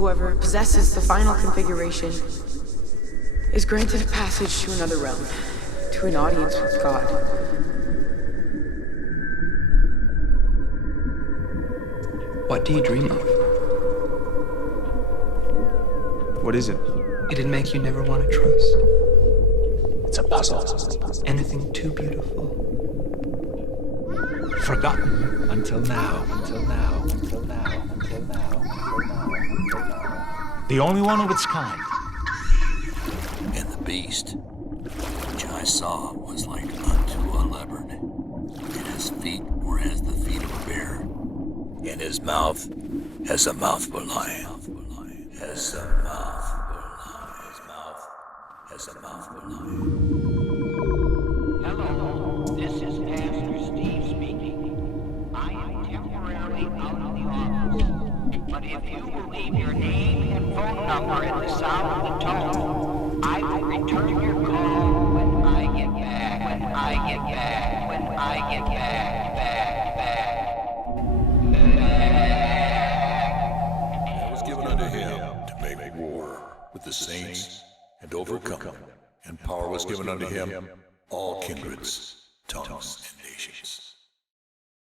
whoever possesses the final configuration is granted a passage to another realm, to an audience with God. What do you dream of? What is it? It'd make you never want to trust. It's a puzzle. Anything too beautiful. Forgotten until now, until now, until now, until now, until now, until now. The only one of its kind. And the beast, which I saw, was like unto a leopard. And his feet were as the feet of a bear. And his mouth as a mouth of a lion. As a mouth of a lion. His mouth as a mouth of a lion. Hello, this is Pastor Steve speaking. I am temporarily out of the office, but if you will leave your name and phone number at the sound of the tone, I will return your call when I get back, when I get back, when I get back, back. It was given unto him to make war with the saints and overcome them. And power was given unto him, all kindreds, tongues, and nations.